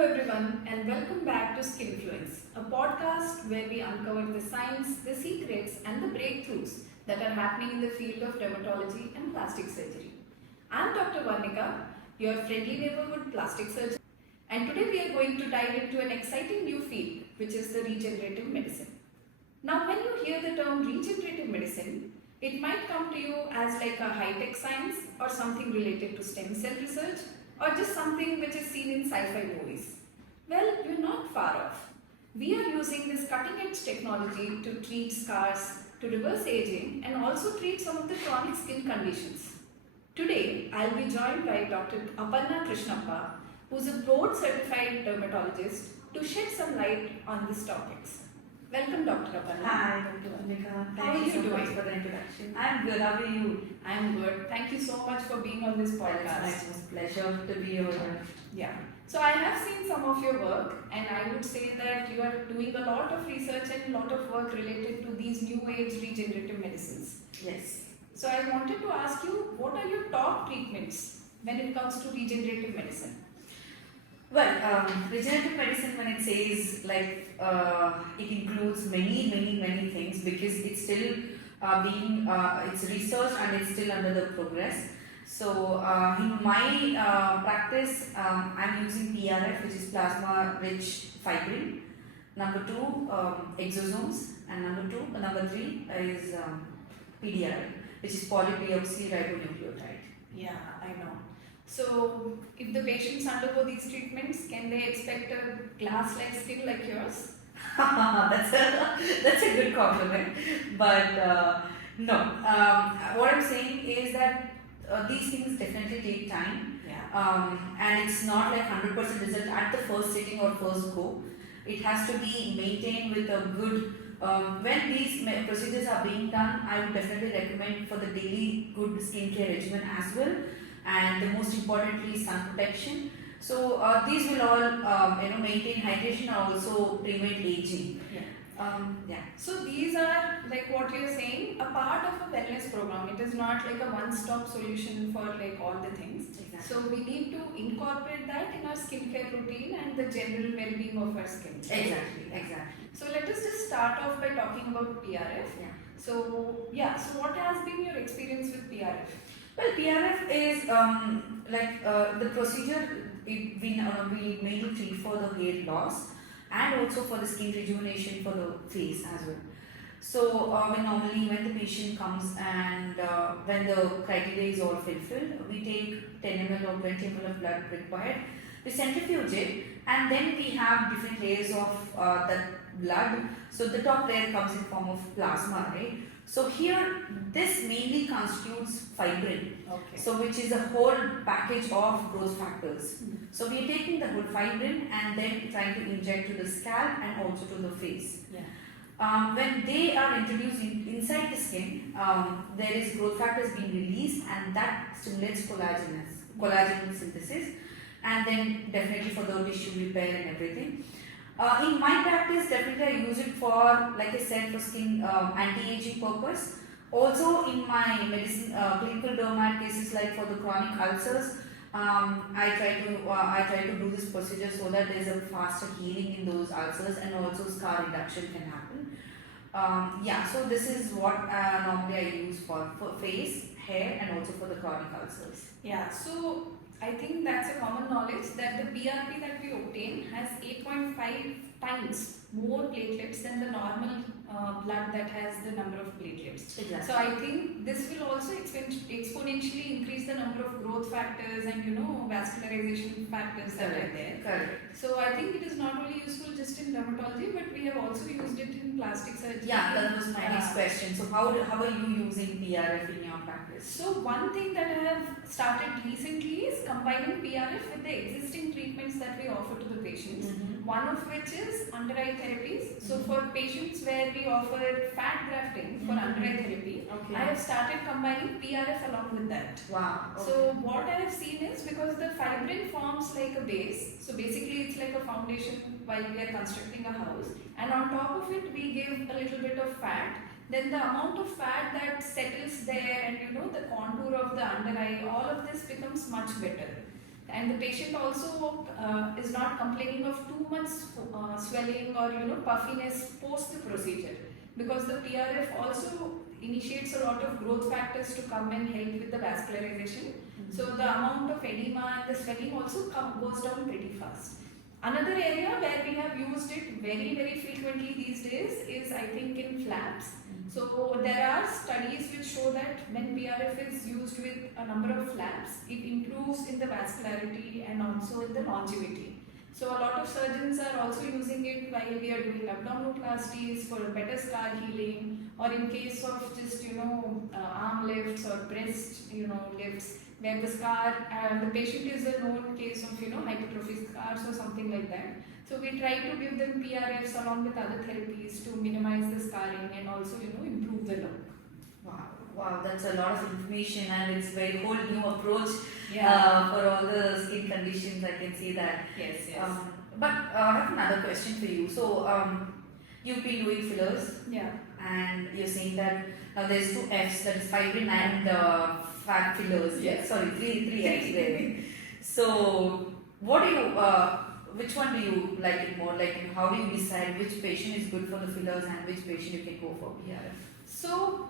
everyone, and welcome back to Skinfluence, a podcast where we uncover the science, the secrets, and the breakthroughs that are happening in the field of dermatology and plastic surgery. I'm Dr. Varnika, your friendly neighborhood plastic surgeon, and today we are going to dive into an exciting new field, which is the regenerative medicine. Now, when you hear the term regenerative medicine, it might come to you as like a high-tech science or something related to stem cell research or just something which is seen in sci-fi movies. Well, you're not far off. We are using this cutting-edge technology to treat scars, to reverse aging, and also treat some of the chronic skin conditions. Today, I'll be joined by Dr. Aparna Krishnappa, who's a board-certified dermatologist, to shed some light on these topics. Welcome, Dr. Aparna. Hi, Dr. Varnika. How are Thank you you so doing? much for the introduction. I'm good. How are you? I'm good. Thank you so much for being on this podcast. It's my pleasure to be here. Yeah. So I have seen some of your work, and I would say that you are doing a lot of research and a lot of work related to these new age regenerative medicines. Yes. So I wanted to ask you, what are your top treatments when it comes to regenerative medicine? Well, regenerative medicine, when it says it includes many things because it's still it's research and it's still under the progress. So in my practice, I'm using PRF, which is plasma-rich fibrin. Number 2, exosomes, and number 3 is PDRI, which is polydeoxyribonucleotide. Yeah, I know. So if the patients undergo these treatments, can they expect a glass-like skin like yours? that's a good compliment, but no. What I'm saying is that these things definitely take time, and it's not like 100% result at the first sitting or first go. It has to be maintained with a good. When these procedures are being done, I would definitely recommend for the daily good skincare regimen as well, and the most importantly, sun protection. So these will all maintain hydration and also prevent aging. So these are like what you're saying, a part of a wellness program. It is not like a one-stop solution for like all the things. Exactly. So we need to incorporate that in our skincare routine and the general well-being of our skin. Exactly. So let us just start off by talking about PRF. So what has been your experience with PRF? Well, PRF is the procedure. We mainly treat for the hair loss and also for the skin rejuvenation for the face as well. So when the patient comes and when the criteria is all fulfilled, we take 10 ml or 20 ml of blood required. We centrifuge it, and then we have different layers of that blood. So the top layer comes in form of plasma, right? So here, this mainly constitutes fibrin, so which is a whole package of growth factors. So we are taking the whole fibrin and then trying to inject to the scalp and also to the face. When they are introduced inside the skin, there is growth factors being released, and that stimulates collagen synthesis, and then definitely for the tissue repair and everything. In my practice, definitely I use it for, like I said, for skin anti-aging purpose. Also in my medicine, clinical dermat cases like for the chronic ulcers, I try to do this procedure so that there is a faster healing in those ulcers, and also scar reduction can happen. So this is what normally I use for face, hair, and also for the chronic ulcers. So I think that's a common knowledge that the PRP that we obtain has 8.5 times more platelets than the normal blood that has the number of platelets. Exactly. So I think this will also exponentially increase the number of growth factors and vascularization factors that are there. Correct. So I think it is not only useful just in dermatology, but we have also used it in plastic surgery. Yeah, that was my next question. So how are you using PRF in your practice? So one thing that I have started recently is combining PRF with the existing treatments that we offer to the patients. One of which is under-eye therapies. So for patients where we offer fat grafting for under-eye therapy, I have started combining PRF along with that. Wow. So what I have seen is, because the fibrin forms like a base, so basically it's like a foundation while we are constructing a house, and on top of it we give a little bit of fat. Then the amount of fat that settles there, and the contour of the under eye, all of this becomes much better. and the patient also is not complaining of too much swelling or puffiness post the procedure, because the PRF also initiates a lot of growth factors to come and help with the vascularization. So the amount of edema and the swelling also goes down pretty fast. Another area where we have used it very frequently these days is, I think, in flaps. So there are studies which show that when PRF is used with a number of flaps, it improves in the vascularity and also in the longevity. So a lot of surgeons are also using it while we are doing abdominoplasties for better scar healing, or in case of just arm lifts or breast lifts, where the scar and the patient is a known case of hypertrophic scars or something like that. So we try to give them PRFs along with other therapies to minimize the scarring and also improve the look. Wow, that's a lot of information, and it's a very whole new approach for all the skin conditions. I can see that. Yes. But I have another question for you. So you've been doing fillers, and you're saying that now there's two Fs, that is fibrin and fat fillers. Yes. Sorry, three Fs there. So what do you? Which one do you like it more? Like, how do you decide which patient is good for the fillers and which patient you can go for PRF? So,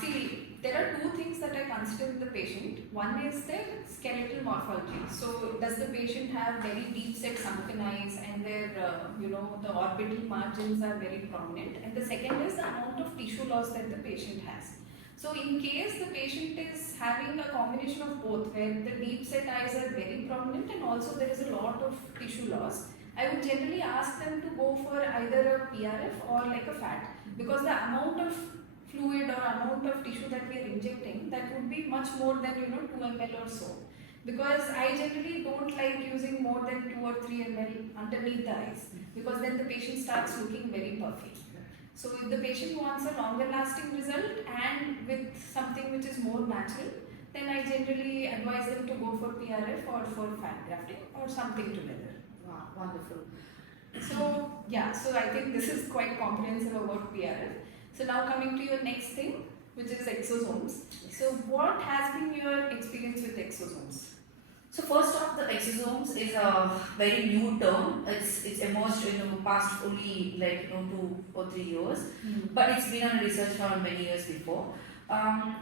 see, there are two things that I consider in the patient. One is their skeletal morphology. So, does the patient have very deep set sunken eyes and their, the orbital margins are very prominent? And the second is the amount of tissue loss that the patient has. So, in case the patient is having a combination of both, where the deep set eyes are very prominent and also there is a lot of tissue loss, I would generally ask them to go for either a PRF or like a fat, because the amount of fluid or amount of tissue that we are injecting, that would be much more than 2 ml or so. Because I generally don't like using more than 2 or 3 ml underneath the eyes, because then the patient starts looking very puffy. So if the patient wants a longer lasting result and with something which is more natural, then I generally advise them to go for PRF or for fat grafting or something together. Wow, wonderful. So so I think this is quite comprehensive about PRF. So now coming to your next thing, which is exosomes. So what has been your experience with exosomes? So first off, the exosomes is a very new term. It's emerged in the past only 2 or 3 years, but it's been on research for many years before.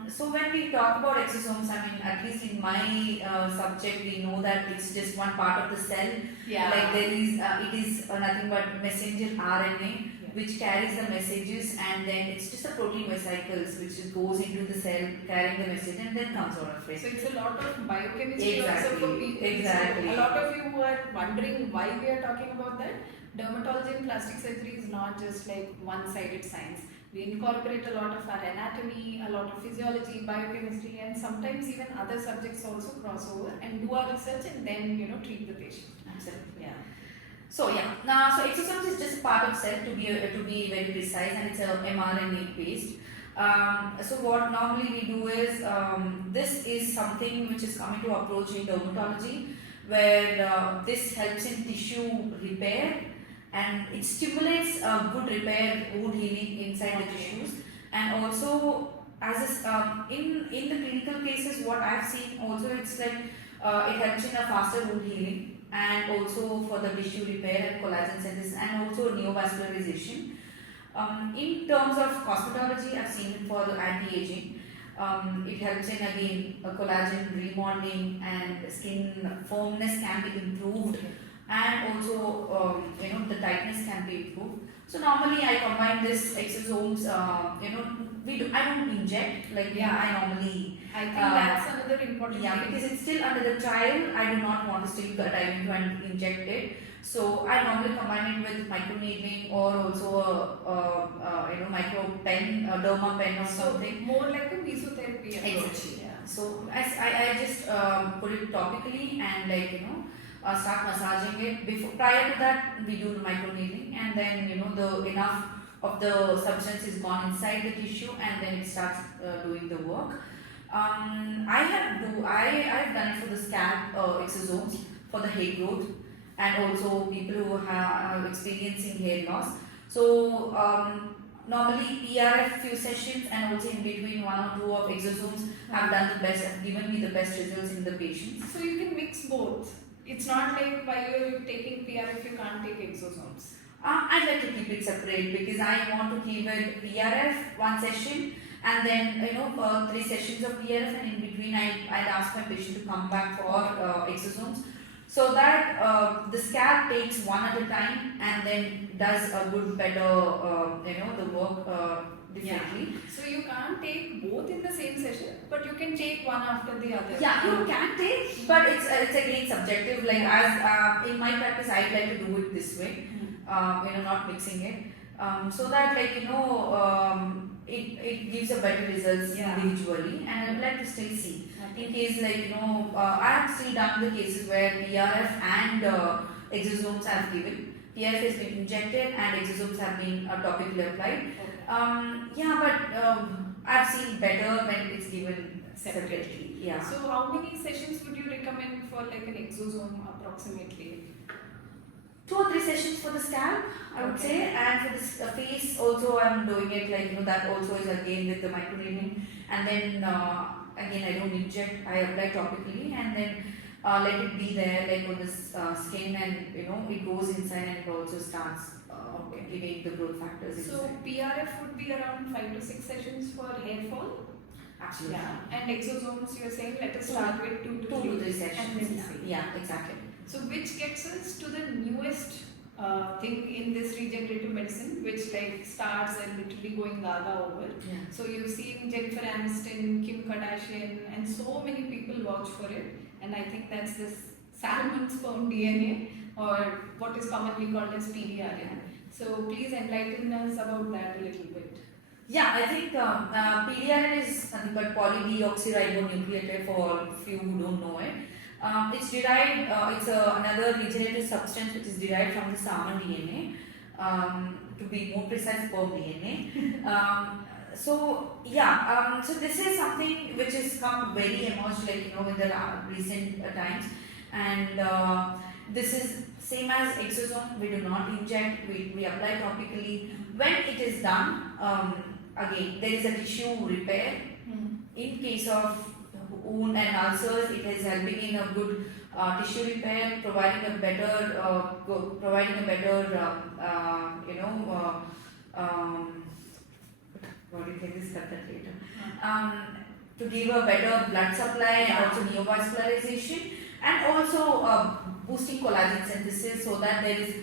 So when we talk about exosomes, I mean, at least in my subject, we know that it's just one part of the cell. Like there is, it is nothing but messenger RNA, which carries the messages, and then it's just a protein vesicles which goes into the cell carrying the message and then comes out of it. So it's a lot of biochemistry also for people. Exactly. So a lot of you who are wondering why we are talking about that, dermatology and plastic surgery is not just like one-sided science. We incorporate a lot of our anatomy, a lot of physiology, biochemistry, and sometimes even other subjects also cross over and do our research and then treat the patient. Absolutely. So now exosomes is just part of cell, to be very precise, and it's a mRNA based. So what normally we do is this is something which is coming to approach in dermatology, where this helps in tissue repair, and it stimulates good repair, wound healing inside the tissues, and also as in the clinical cases, what I've seen also, it's like it helps in a faster wound healing, and also for the tissue repair and collagen synthesis, and also neovascularization. In terms of cosmetology, I've seen it for the anti-aging. It helps in again collagen remodeling, and skin firmness can be improved, and also the tightness can be improved. So normally I combine this exosomes. I don't inject I normally. I think that's another important thing. Because it's still under the trial. I do not want to still dive into and inject it. So I normally combine it with microneedling or also a micro pen, a derma pen or something. More like a mesotherapy approach. Exactly. So as I just put it topically and start massaging it. Prior to that, we do the microneedling, and then the enough of the substance is gone inside the tissue, and then it starts doing the work. I have done it for the scalp exosomes, for the hair growth, and also people who are experiencing hair loss. So Normally PRF few sessions and also in between 1 or 2 of exosomes have done the best, have given me the best results in the patients. So you can mix both. It's not like while you're taking PRF you can't take exosomes. I'd like to keep it separate because I want to keep it PRF 1 session and then 3 sessions of PRF, and in between I'd ask my patient to come back for exosomes, so that the scalp takes one at a time and then does a good better the work differently. Yeah. So you can't take both in the same session, but you can take one after the other. Yeah, you can take, but it's again subjective. Like as in my practice, I'd like to do it this way, not mixing it, so that it gives a better results individually, and I'd like to still see in case I have still done the cases where PRF and exosomes have given. PRF has been injected and exosomes have been topically applied. But I've seen better when it's given separately. Yeah. So how many sessions would you recommend for like an exosome approximately? 2 or 3 sessions for the scalp, I would say, and for this face also I'm doing it that also is again with the microneedling, and then again I don't inject, I apply topically and then let it be there on this skin, and it goes inside and it also starts giving the growth factors inside. So PRF would be around 5 to 6 sessions for hair fall? Absolutely. Yeah. And exosomes you're saying let us start with 2 to 3 sessions. And then see. Yeah, exactly. So which gets us to the newest thing in this regenerative medicine, which stars are literally going gaga over. Yeah. So you've seen Jennifer Aniston, Kim Kardashian, and so many people vouch for it. And I think that's this salmon sperm DNA, or what is commonly called as PDRN. So please enlighten us about that a little bit. Yeah, I think PDRN is nothing but polydeoxyribonucleotide for few who don't know it. It's derived, it's another regenerative substance which is derived from the salmon DNA, to be more precise, sperm DNA. So this is something which has come very emerged in the recent times, and this is same as exosome. We do not inject, we apply topically. When it is done, again there is a tissue repair. In case of wound and ulcers, it is helping in a good tissue repair, providing a better to give a better blood supply and also neovascularization, and also boosting collagen synthesis so that there is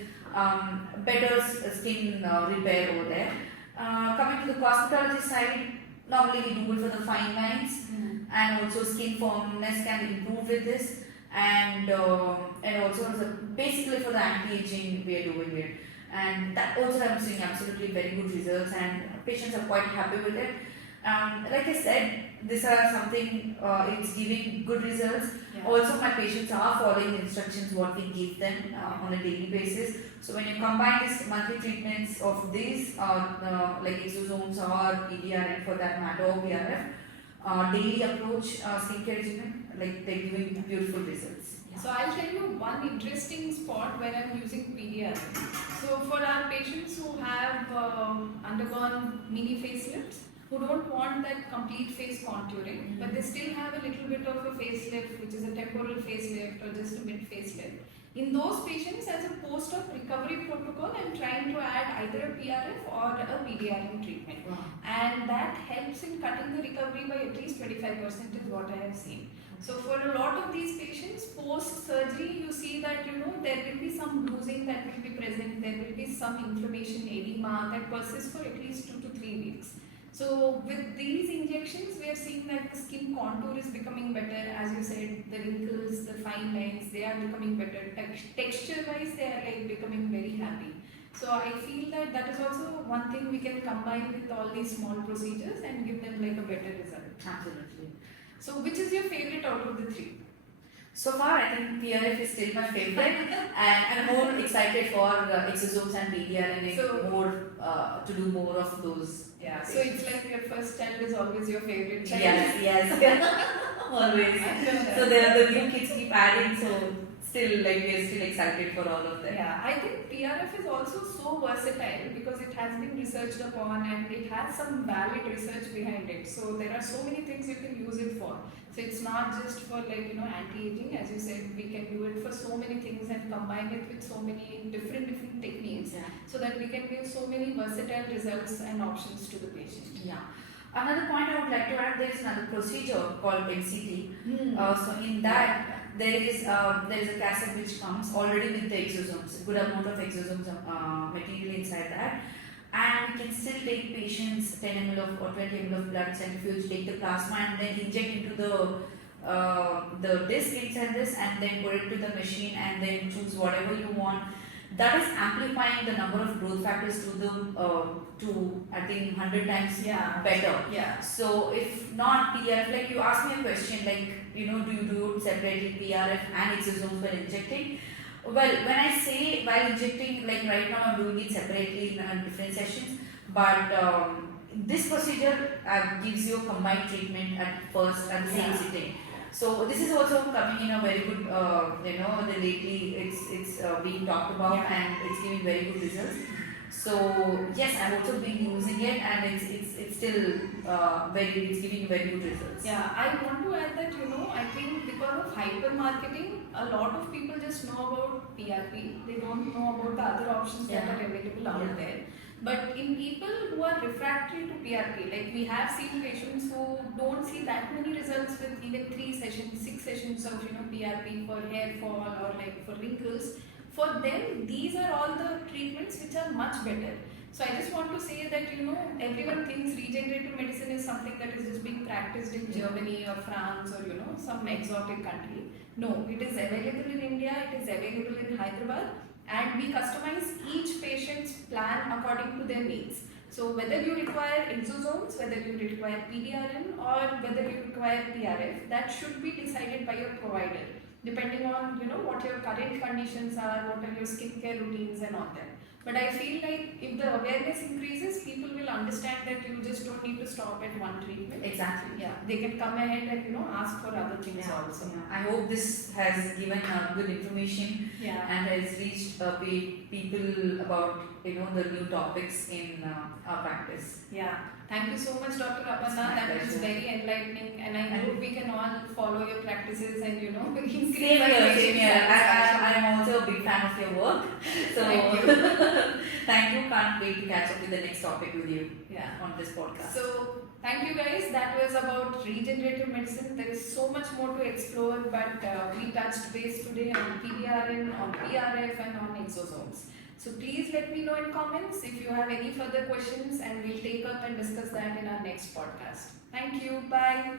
better skin repair over there. Coming to the cosmetology side, normally we do it for the fine lines, and also skin firmness can improve with this, and also basically for the anti-aging we are doing it, and that also I'm seeing absolutely very good results, and patients are quite happy with it. Like I said, these are something it's giving good results. Yeah. Also, my patients are following the instructions what we give them on a daily basis. So when you combine these monthly treatments of these like exosomes or PDRN for that matter, or PRF, daily approach skincare regimen, they're giving beautiful results. Yeah. So I'll tell you one interesting spot where I'm using PDRN. So for our patients who have undergone mini facelifts, who don't want that complete face contouring, but they still have a little bit of a facelift, which is a temporal facelift or just a mid facelift. In those patients, as a post-op recovery protocol, I'm trying to add either a PRF or a PDRN treatment. Wow. And that helps in cutting the recovery by at least 25% is what I have seen. So for a lot of these patients, post-surgery, you see that there will be some bruising that will be present, there will be some inflammation, edema that persists for at least 2 to 3 weeks. So with these injections, we are seeing that the skin contour is becoming better. As you said, the wrinkles, the fine lines, they are becoming better. Texture-wise, they are becoming very happy. So I feel that that is also one thing we can combine with all these small procedures and give them a better result. Absolutely. So which is your favorite out of the 3? So far, I think PRF is still my favorite, and I'm more excited for exosomes and PDRN, and to do more of those. Yeah, so it's like your first child is always your favorite child. Yes, always. So the new kids keep adding, so still like we are still excited for all of that. Yeah, I think PRF is also so versatile because it has been researched upon and it has some valid research behind it. So there are so many things you can use it for. So it's not just for anti-aging, as you said, we can do it for so many things and combine it with so many different techniques, Yeah. so that we can give so many versatile results and options to the patient. Yeah. Another point I would like to add, there is another procedure called MCT. So in that there is a cassette which comes already with the exosomes, good amount of exosomes material inside that, and we can still take patients 10 ml of or 20 ml of blood centrifuge, take the plasma and then inject into the disc inside this and then put it to the machine and then choose whatever you want. That is amplifying the number of growth factors to I think 100 times better. Yeah. So if not PRF, like you asked me a question like do you do it separately PRF and exosomes while injecting? Well, when I say while injecting, like right now I'm doing it separately in different sessions, but this procedure gives you a combined treatment at first at the same sitting. So this is also coming in a very good, lately it's being talked about and it's giving very good results. So yes, I've also been using it and it's still it's giving very good results. Yeah, I want to add that I think because of hyper marketing, a lot of people just know about PRP. They don't know about the other options that are available out there. But in people who are refractory to PRP, like we have seen patients who don't see that many results with even 3 sessions, 6 sessions of PRP for hair fall or like for wrinkles. For them, these are all the treatments which are much better. So I just want to say that everyone thinks regenerative medicine is something that is just being practiced in Germany or France or some exotic country. No, it is available in India, it is available in Hyderabad, and we customize each patient's plan according to their needs. So whether you require exosomes, whether you require PDRN or whether you require PRF, that should be decided by your provider, depending on what your current conditions are, what are your skincare routines and all that. But I feel like if the awareness increases, people will understand that you just don't need to stop at one treatment. Exactly. Yeah, they can come ahead and ask for other things also. Yeah. I hope this has given good information and has reached people about the new topics in our practice. Yeah. Thank you so much, Dr. Aparna. That was very enlightening, and I hope we can all follow your practices and increase. Same here. I'm also a big fan of your work. So Thank you. thank you. Can't wait to catch up with the next topic with you on this podcast. So thank you guys. That was about regenerative medicine. There is so much more to explore, but we touched base today on PDRN, on PRF, and on exosomes. So please let me know in comments if you have any further questions, and we'll take up and discuss that in our next podcast. Thank you. Bye.